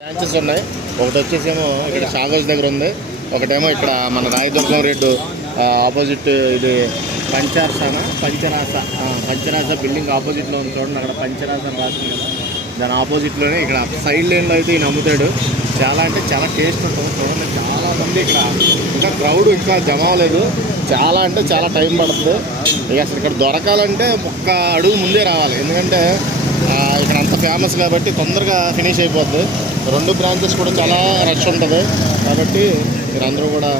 Branches ఉన్నాయి. ఒకటి వచ్చేసేమో ఇక్కడ సాగోజ్ దగ్గర ఉంది. ఒకటేమో ఇక్కడ మన రాయదుర్గం రెడ్డు ఆపోజిట్ ఇది పంచారసాన? పంచరాస. పంచరాస బిల్డింగ్ ఆపోజిట్లో ఉంది చూడండి అక్కడ పంచరాస అని రాసింది. కదా దాని ఆపోజిట్లోనే ఇక్కడ సైడ్ లేన్లో అయితే ఈయన అమ్ముతాడు. చాలా అంటే చాలా టేస్ట్ ఉంటుంది. చూడండి చాలా మంది ఇక్కడ ఇంకా క్రౌడ్ ఇంకా జమ అవ్వలేదు. చాలా అంటే చాలా టైం పడుతుంది. ఇక అసలు ఇక్కడ దొరకాలంటే ఒక్క అడుగు ముందే రావాలి. ఎందుకంటే ఇక్కడ అంత ఫేమస్ కాబట్టి తొందరగా ఫినిష్ అయిపోద్ది. రెండు బ్రాంచెస్ కూడా చాలా రష్ ఉంటుంది. కాబట్టి మీరందరూ కూడా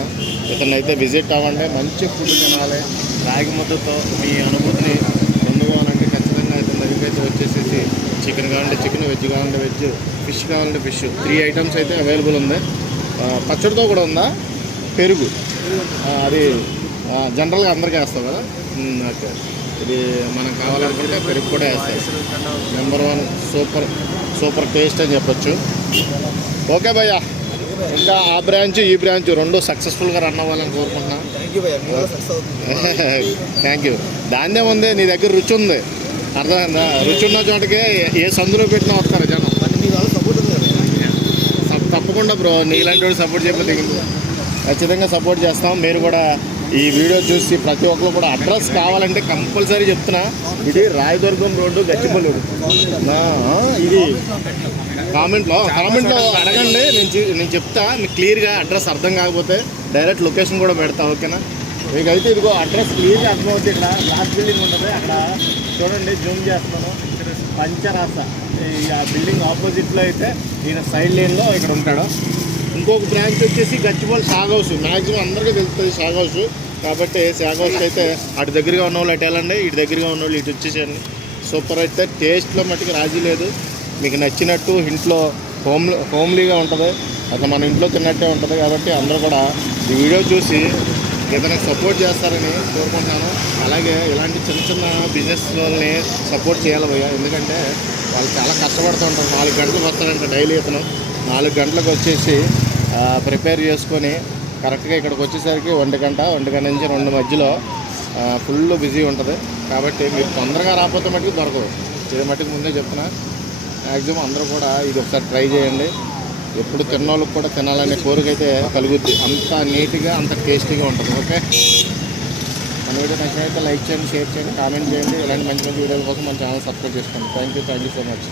ఇతను అయితే విజిట్ అవ్వండి. మంచి ఫుడ్ తినాలి. రాగి ముద్దతో మీ అనుభూతిని పొందుకోవాలంటే ఖచ్చితంగా ఇతని దగ్గరికి అయితే వచ్చేసేసి చికెన్ కావాలంటే చికెన్ వెజ్ కావాలంటే వెజ్ ఫిష్ కావాలంటే ఫిష్. త్రీ ఐటమ్స్ అయితే అవైలబుల్ ఉంది. పచ్చడితో కూడా ఉందా? పెరుగు. అది జనరల్గా అందరికీ వేస్తాం కదా? ఓకే. ఇది మనం కావాలనుకుంటే పెరుగు కూడా వేస్తాయి number one super super taste అని చెప్పొచ్చు. ఓకే భయ్యా. ఇంకా ఆ బ్రాంచ్ ఈ బ్రాంచ్ రెండు సక్సెస్ఫుల్గా రన్ అవ్వాలని కోరుకుంటున్నాను థ్యాంక్ యూ దాన్నే ఉంది నీ దగ్గర రుచి ఉంది. అర్థమైందా? రుచి ఉన్న చోటకే ఏ- సందులో పెట్టినా వస్తారు జనం. సపోర్ట్ తప్పకుండా బ్రో నీలాంటి వాడు సపోర్ట్ చేయకపోతే ఖచ్చితంగా సపోర్ట్ చేస్తాం. మీరు కూడా ఈ వీడియో చూసి ప్రతి ఒక్కరు కూడా అడ్రస్ కావాలంటే కంపల్సరీ చెప్తున్నా. ఇది రాయదుర్గం రోడ్డు గచ్చిపల్లూరు ఇది కామెంట్లో కామెంట్లో అడగండి. నేను నేను చెప్తా. మీకు క్లియర్గా అడ్రస్ అర్థం కాకపోతే డైరెక్ట్ లొకేషన్ కూడా పెడతా ఓకేనా? మీకైతే ఇదిగో అడ్రస్ క్లియర్గా అర్థమవుతుంది ఇక్కడ. లాస్ట్ బిల్డింగ్ ఉంటుంది అక్కడ చూడండి జూమ్ చేస్తాను పంచరాస. ఈ ఆ బిల్డింగ్ ఆపోజిట్లో అయితే ఈయన సైడ్ లేన్లో ఇక్కడ ఉంటాడు. ఇంకొక బ్రాంచ్ వచ్చేసి గచ్చిబౌల్ సాగ్ హౌస్. మ్యాక్సిమం అందరికీ తెలుస్తుంది సాగ్ హౌస్. కాబట్టి సాగ్ హౌస్కి అయితే అటు దగ్గరగా ఉన్న వాళ్ళు అటు వెళ్ళండి ఇటు దగ్గరగా ఉన్న వాళ్ళు ఇటు వచ్చేసేయండి. సూపర్ అయితే. టేస్ట్లో మట్టుకు రాజీ లేదు. మీకు నచ్చినట్టు ఇంట్లో హోమ్ హోమ్లీగా ఉంటుంది. అసలు మన ఇంట్లో తిన్నట్టే ఉంటుంది కాబట్టి అందరూ కూడా ఈ వీడియో చూసి ఇతనికి సపోర్ట్ చేస్తారని కోరుకుంటున్నాను. అలాగే ఇలాంటి చిన్న చిన్న బిజినెస్ వాళ్ళని సపోర్ట్ చేయాలి భయ్య. ఎందుకంటే వాళ్ళు చాలా కష్టపడుతూ ఉంటారు. నాలుగు గంటలకు వస్తారంట డైలీ ఇతను. నాలుగు గంటలకు వచ్చేసి ప్రిపేర్ చేసుకొని కరెక్ట్గా ఇక్కడికి వచ్చేసరికి ఒంటి గంట ఒంటి గంట నుంచి రెండు మధ్యలో ఫుల్ బిజీ ఉంటుంది. కాబట్టి మీరు తొందరగా రాకపోతే మట్టుకు దొరకదు. ఇది మట్టుకు ముందే చెప్తున్నా. మ్యాక్సిమం అందరూ కూడా ఇది ఒకసారి ట్రై చేయండి. ఎప్పుడు తిన్నోళ్ళకి కూడా తినాలనే కోరిక అయితే కలుగుద్ది. అంత నీట్గా అంత టేస్టీగా ఉంటుంది. ఓకే? మన వీడియో నచ్చినైతే లైక్ చేయండి షేర్ చేయండి కామెంట్ చేయండి. ఇలాంటి మంచి మంచి వీడియోల కోసం మన ఛానల్ సబ్స్క్రైబ్ చేసుకోండి. Thank you thank you so much